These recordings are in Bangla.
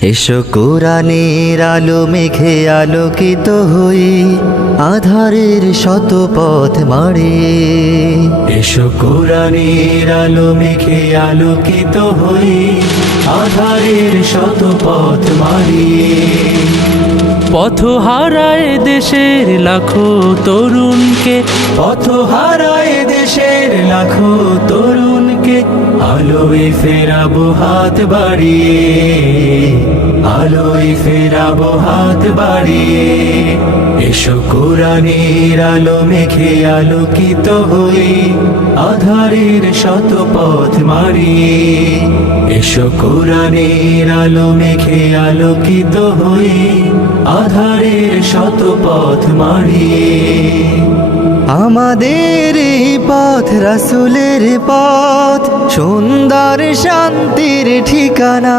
এসো কোরআনের আলো মেঘে আলোকিত হই আধারের শত পথ মারিয়ে এসো কোরআনের আলো মেঘে আলোকিত হই আধারের শত পথ মারিয়ে পথ হারায় দেশের লাখো তরুণকে পথ হারায় দেশের লাখো তরুণকে আলোয় ফেরাবো হাত বাড়িয়ে। আলোয় ফেরাবো হাত বাড়িয়ে। এসো কোরআনের আলো মেঘে আলোকিত হই আধারের শত পথ মারিয়ে। এসো কোরআনের আলো মেঘে আলোকিত হই আধারের শত পথ মারিয়ে। আমাদের এই পথ রাসুলের পথ, সুন্দর শান্তির ঠিকানা।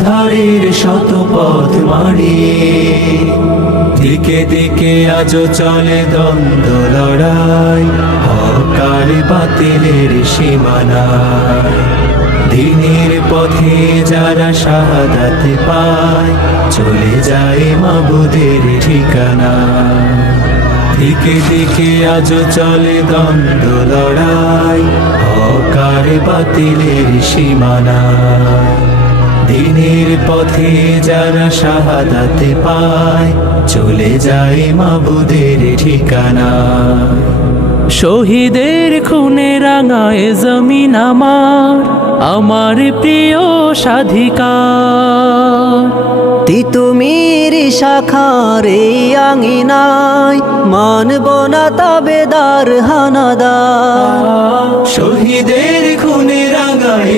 আধারের শত পথ মারিয়ে দিকে দিকে আজও চলে দ্বন্দ্ব, লড়াই, হকার বাতিলের সীমানায়। দিনের পথে যারা শাহাদাত পায়, চলে যায় মাবুদের ঠিকানা দিকে দিকে আজও চলে দ্বন্দ্ব, লড়াই, হকার বাতিলের সীমানায়। দিনের পথে যারা শাহাদাতে পায়, চলে যায় মাবুদের ঠিকানা। শহীদের খুনে রাঙায় জমিন আমার আমার প্রিয় সাধিকার। তিতুমির শাখার এই মানব না তাবেদার হানাদার শহীদের খুনে রাঙায়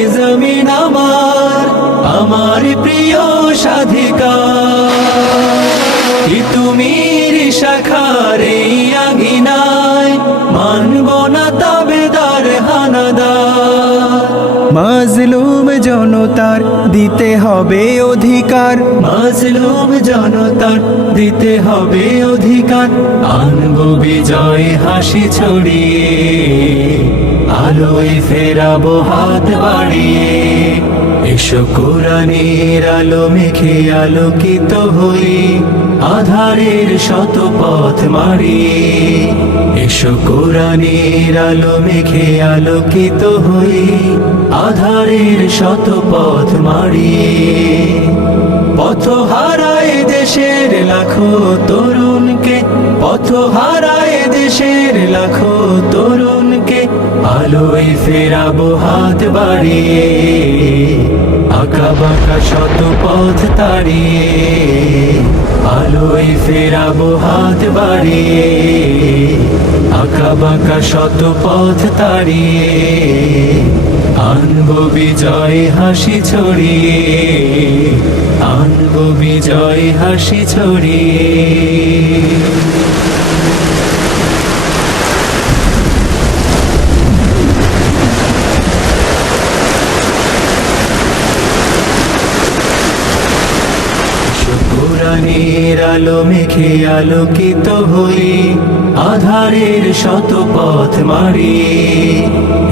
আমার প্রিয় সাধিকার কি তুমি শাখার এই আঙিনায় মানব না তাবেদার হানাদার মাজলুম জনতার দিতে হবে অধিকার। মাজলুম জনতার দিতে হবে অধিকার। আনব বিজয় হাসি ছড়িয়ে আলোয় ফেরাবো হাত বাড়িয়ে। এসো কোরআনের আলো মেঘে আলোকিত হই, আধারের শত পথ মারিয়ে এসো কোরআনের আলো মেঘে আলোকিত হই, আধারের শত পথ মারিয়ে পথ হারায় দেশের লাখো তরুণকে, পথ হারায় দেশের লাখো তরুণকে আলোয় ফেরাবো হাত বাড়িয়ে, আঁকা বাঁকা শত পথ তাড়িয়ে। আলোয় ফেরাবো হাত বাড়িয়ে, আঁকা বাঁকা শত পথ তাড়িয়ে। আনব বিজয় হাসি ছড়িয়ে, আনব বিজয় হাসি ছড়িয়ে। কোরআনের আলো মেঘে আলোকিত হই আধারের শত পথ মারি।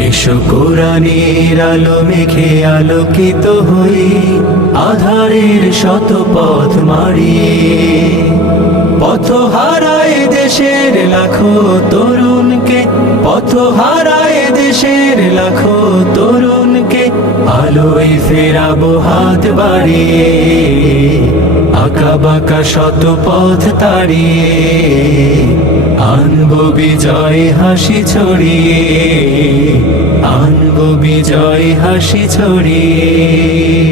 এসো কোরআনের আলো মেঘে আলোকিত হই আধারের শত পথ মারিয়ে পথ হারায় দেশের লাখো তরুণকে, পথ হারায় দেশের লাখো তরুণকে, আলোয় ফেরাবো হাত বাড়িয়ে, আঁকা বাঁকা শত পথ তাড়িয়ে, আনব বিজয় হাসি ছড়িয়ে, আনব বিজয় হাসি ছড়িয়ে।